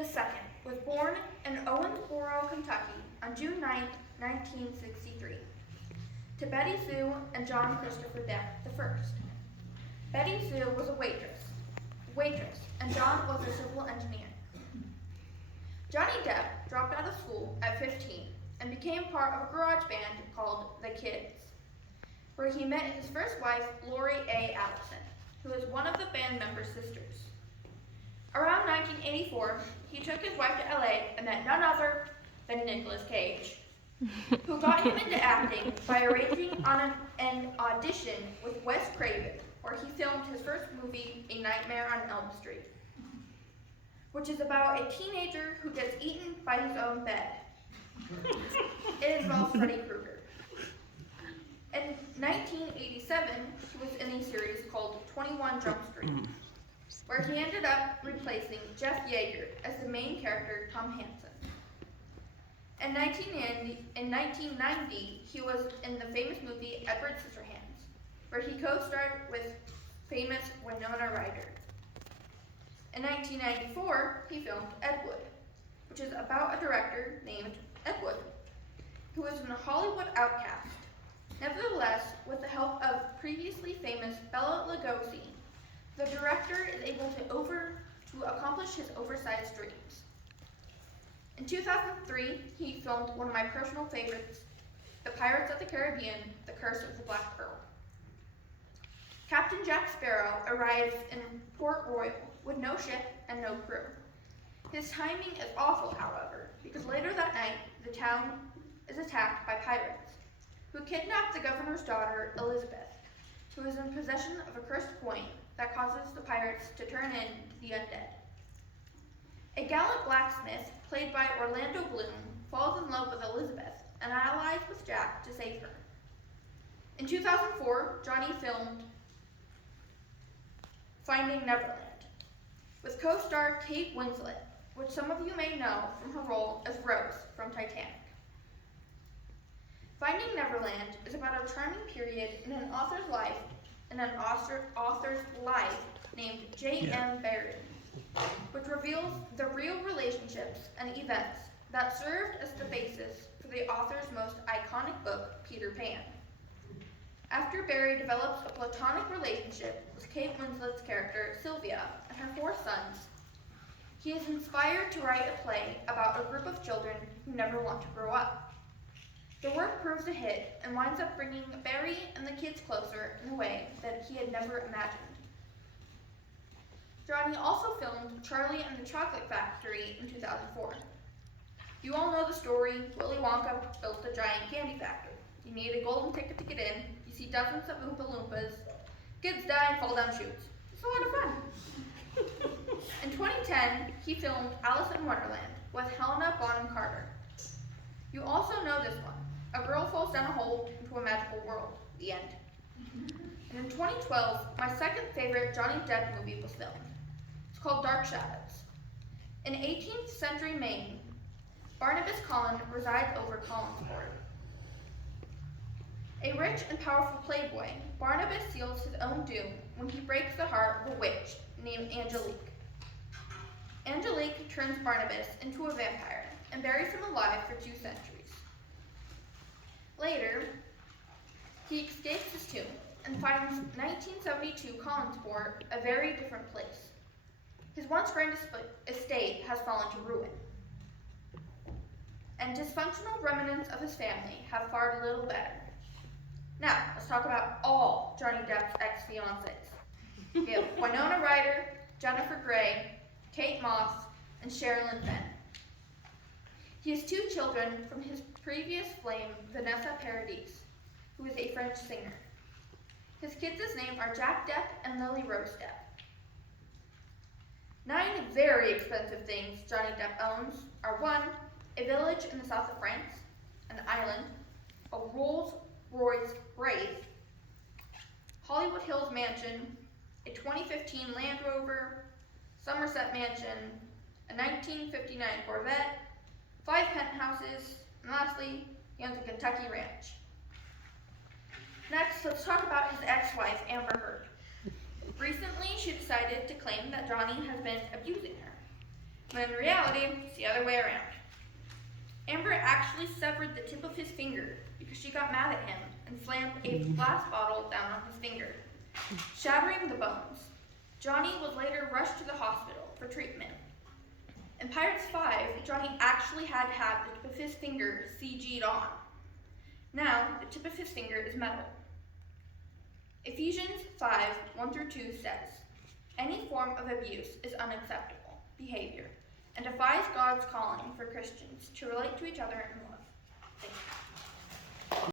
II was born in Owensboro, Kentucky on June 9, 1963, to Betty Sue and John Christopher Depp I. Betty Sue was a waitress, and John was a civil engineer. Johnny Depp dropped out of school at 15 and became part of a garage band called The Kids, where he met his first wife, Lori A. Allison, who was one of the band members' sisters. Around 1984, he took his wife to LA and met none other than Nicolas Cage, who got him into acting by arranging on an audition with Wes Craven, where he filmed his first movie, A Nightmare on Elm Street, which is about a teenager who gets eaten by his own bed. It involves Freddy Krueger. In 1987, he was in a series called 21 Jump Street, where he ended up replacing Jeff Yeager as the main character, Tom Hansen. In 1990, he was in the famous movie Edward Scissorhands, where he co-starred with famous Winona Ryder. In 1994, he filmed Ed Wood, which is about a director named Ed Wood, who was a Hollywood outcast. Nevertheless, with the help of previously famous Bela Lugosi, the director is able to accomplish his oversized dreams. In 2003, he filmed one of my personal favorites, The Pirates of the Caribbean, The Curse of the Black Pearl. Captain Jack Sparrow arrives in Port Royal with no ship and no crew. His timing is awful, however, because later that night, the town is attacked by pirates, who kidnap the governor's daughter, Elizabeth, who is in possession of a cursed coin that causes the pirates to turn in the undead. A gallant blacksmith, played by Orlando Bloom, falls in love with Elizabeth and allies with Jack to save her. In 2004, Johnny filmed Finding Neverland, with co-star Kate Winslet, which some of you may know from her role as Rose from Titanic. Finding Neverland is about a charming period in an author's life named J.M. Barrie, which reveals the real relationships and events that served as the basis for the author's most iconic book, Peter Pan. After Barrie develops a platonic relationship with Kate Winslet's character, Sylvia, and her 4 sons, he is inspired to write a play about a group of children who never want to grow up. The work proves a hit and winds up bringing Barrie and the kids closer in a way that he had never imagined. Johnny also filmed Charlie and the Chocolate Factory in 2004. You all know the story. Willy Wonka built a giant candy factory. You need a golden ticket to get in. You see dozens of Oompa Loompas. Kids die and fall down chutes. It's a lot of fun. In 2010, he filmed Alice in Wonderland with Helena Bonham Carter. You also know this one. A girl falls down a hole into a magical world. The end. And in 2012, my second favorite Johnny Depp movie was filmed. It's called Dark Shadows. In 18th century Maine, Barnabas Collin resides over Collinsport. A rich and powerful playboy, Barnabas seals his own doom when he breaks the heart of a witch named Angelique. Angelique turns Barnabas into a vampire and buries him alive for 2 centuries. Later, he escapes his tomb and finds 1972 Collinsport a very different place. His once grand estate has fallen to ruin, and dysfunctional remnants of his family have fared a little better. Now, let's talk about all Johnny Depp's ex-fiancées. We have Winona Ryder, Jennifer Grey, Kate Moss, and Sherilyn Fenn. He has 2 children from his previous flame, Vanessa Paradis, who is a French singer. His kids' names are Jack Depp and Lily Rose Depp. 9 very expensive things Johnny Depp owns are 1, a village in the south of France, an island, a Rolls-Royce Wraith, Hollywood Hills Mansion, a 2015 Land Rover, Somerset Mansion, a 1959 Corvette, 5 penthouses, and lastly, he owns a Kentucky ranch. Next, let's talk about his ex-wife, Amber Heard. Recently, she decided to claim that Johnny has been abusing her. when in reality, it's the other way around. Amber actually severed the tip of his finger because she got mad at him and slammed a glass bottle down on his finger, shattering the bones. Johnny was later rushed to the hospital for treatment. In Pirates 5, Johnny actually had to have the tip of his finger CG'd on. Now, the tip of his finger is metal. Ephesians 5:1-2 says, "Any form of abuse is unacceptable behavior and defies God's calling for Christians to relate to each other in love.